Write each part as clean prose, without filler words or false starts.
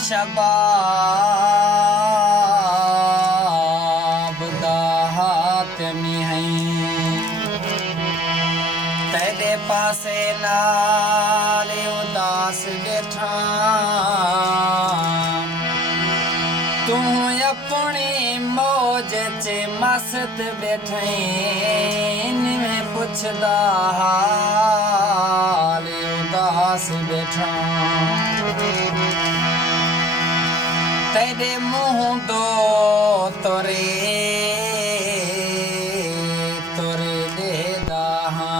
शबाब दाहत में हैं तेरे पासे लाल उदास बैठा तू अपनी मौज च मस्त बैठे में पुछदा हाल उदास बैठा तेरे मुँह दो तोरे दे दहा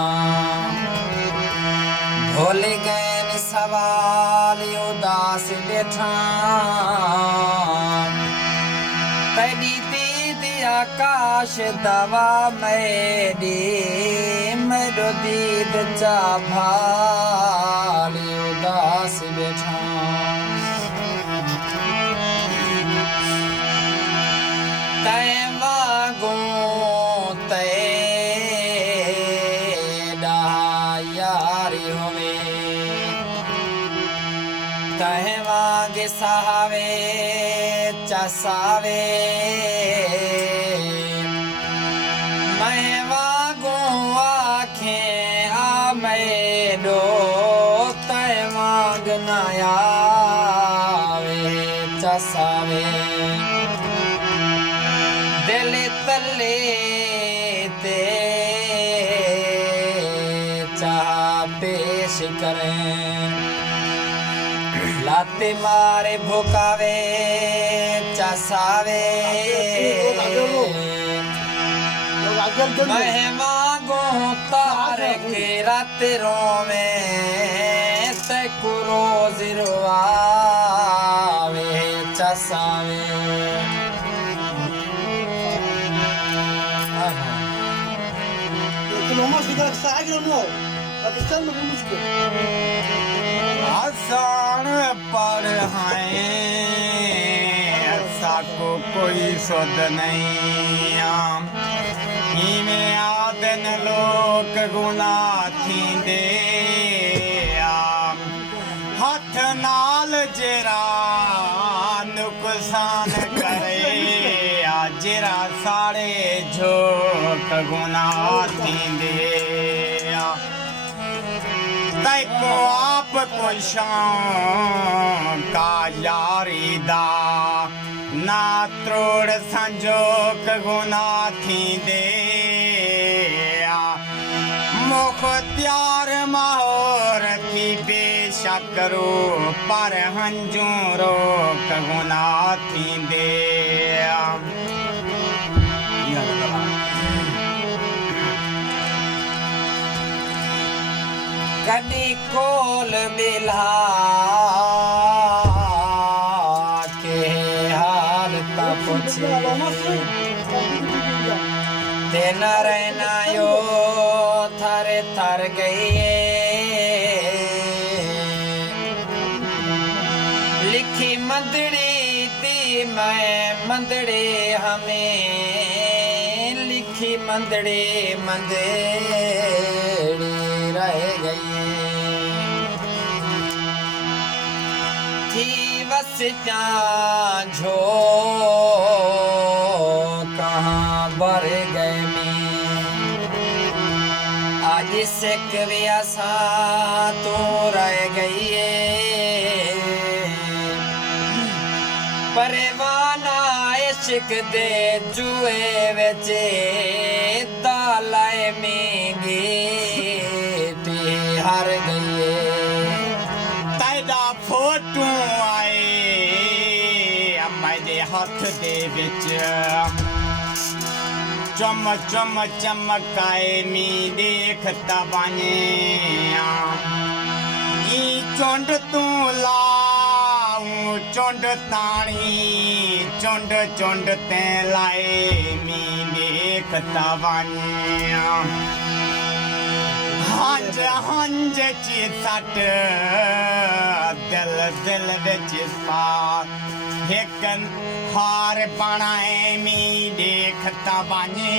भूल गए सवाल उदास बैठा तेरी दीद आकाश दवा मेरो दीद चा भाल उदास बैठा तय वागो तेरा यारी होवे तह वाग सहावे चसावे मैं वागो आँखें आ मेरो तय वाग नयावे चसावे दिल तले ते चाह पेश करें लाते मारे भुकावे चसावे मैं मांगू तारे के रात रोवे तैको रोज रुआवे चसावे आसान पर हैं ऐसा को कोई सुध नहीं इमें आदन लोक गुना थी दे हथ नाल जरा नुकसान करे जरा सारे झोक गुना थी दे तैको आप को का यारी दा ना त्रोड़ संजोक गुना थी दे मुख्तियार माहौर थी बेशक रो पर हंजू रोक गुना थी दे कदी कोल बिल्हा के हाल ता पूछे तेन रहना यो थर थर गई लिखी मंदड़ी दी मैं मंदड़ी हमें लिखी मंदड़ी रह गई थी बस झो कहाँ बर गए आज से कवियासा तो रह गई परवाना इश्क दे जुए बचे तालाए में गे हर गई तेरा फोटो आए मेरे हाथ दे विच चम चम चमकाए मी देखता बने ई चुंड तू लाऊं चुंड ताणी चुंड चुंड ते लाए मी देखता बने हंज हंज ची सट दिल दिल विच साथ हेकन हार बनाए मी देखता बने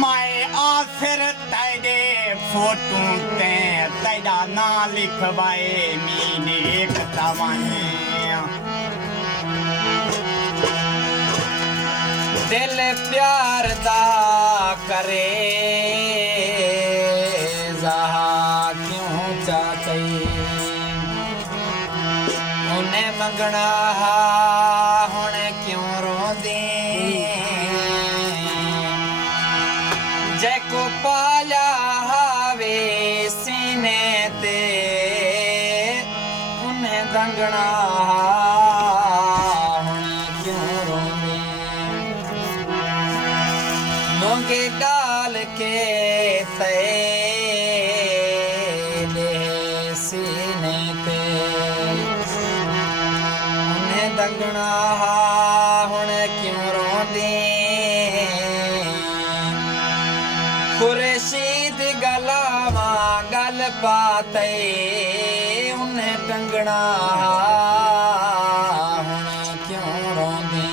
मैं आखिर तेरे फोटो ते ਤੈਦਾ ਨਾਂ ਲਿਖਵਾਏ ਮੀ ਦੇਖ ਤਵਾਈਆਂ दिल प्यार दा करे जहा क्यों चाहते उन्हें मंगना हुण क्यों रोंदी जैको पाला हावे सीने ते उन्हें दंगना मोंगे डाल के तैले सीने पे उन्हें दंगना हुण क्यों रोंदी खुर्शीद गलावा गल पाते उन्हें दंगना हुण क्यों रोंदी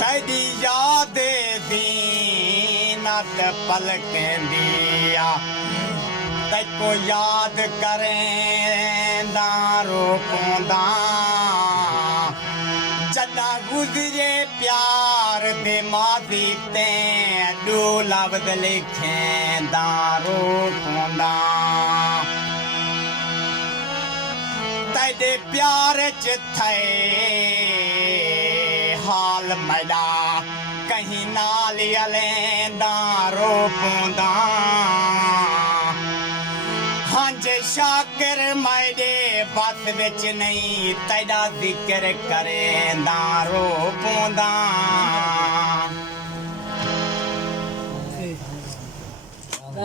तैदी याद दीनत पलकें दिया तैको याद करें दारो कोंदा जदा गुजरे प्यार दे मादी ते दो लफ्ज लिखें दारो कोंदा तैदे प्यार च थे हाल मैदा कहीं नाल अलेंदा रोपदा हंज शाकिर मैदे बस विच नहीं तैदा जिक्र करेंदा रोपदा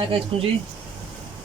Guys, Kunji.